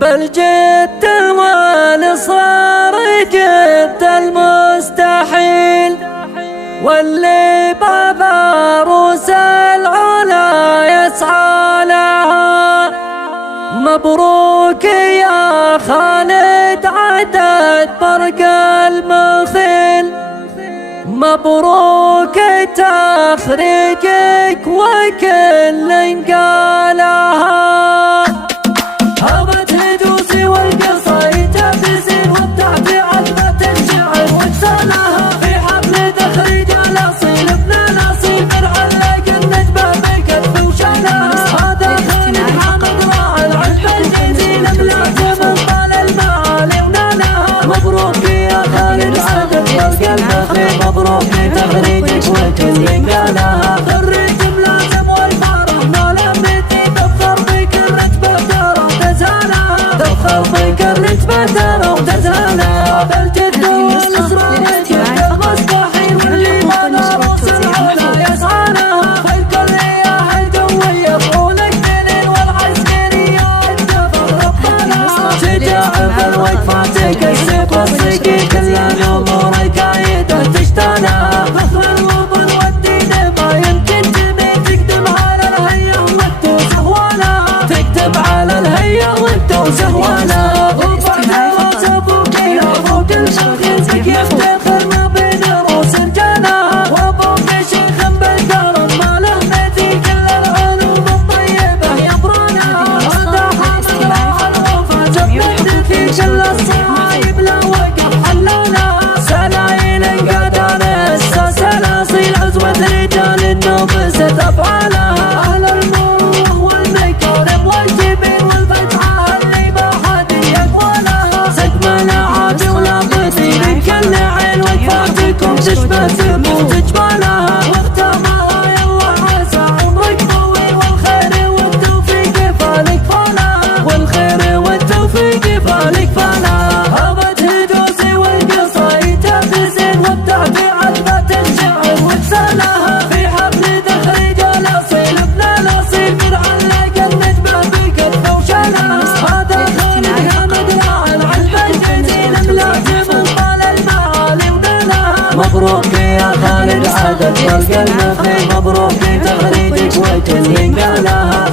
بل جد والإصرار جد المستحيل، واللي باب عروس العلا يسعى لها. مبروك يا خالد عدد برق المخيل، مبروك تخريجك وكل قالها. هبت هدوسي والقصايد تفسير والتعبير علبة الشعر وتسالها. في حفل تخريج الاصيل ابن الاصيل من علق النجمة بكتف وشالها. هذا خالد حامد راعي العلبة الجزيل ملازم طال المعالي ونالها. مبروك يا خالد عدد برق المخيل، مبروك تخريجك وكل قالها. خريج ملازم والفرح ملامتي تفخر بك الرتبة تفخر بك الرتبة ترى وتزالها. بل جد والإصرار جد المستحيل، واللي ما نروس العلا يسعى لها. والكل يا الجوي يبغونك دليل، والعسكرية الدفر ربنا. شجاع بالوقفاتك السيف والسقي كل امورك عيده تشتانها. فخر الوطن والدين ما يمكن تبي تكتب على الهيا وانت وسهوانا، تكتب على الهيا وانت وسهوانا. وفرحة راس ابوك يا فوق المخيزك يفتخرنا بين روس رجانا. وابوك شيخ بالكرم ما له مثيل، كل العلوم الطيبة يبرانا. هذا حامد راعي الوفا جبت في كل الصعايب لا وقف حلانا. سلايل انقدر السلاسل عزوة رجال النفس افعالها. اهل المروه والمكارم والكبير والفتحة اللي ما حد يقبلها. سقم العادي ولا بطيل كل عين وقفاتكم تشبه ثبوت جبالها. واختامها يلا عسى عمرك طويل، والخير والتوفيق فالك فالها. والخير والتوفيق فالك فالها. هبت هدوسي والقصايد تفسير والتعبير علبة الشعر وتسالها. في حفل تخريج الاصيل ابن الاصيل من علق النجمة بكتف وشالها. هذا خالد حامد راعي العلبة الجزيل ملازم طال المعالي ونالها. مبروك يا خالد عدد برق المخيل، مبروك تخريجك وكل قالها.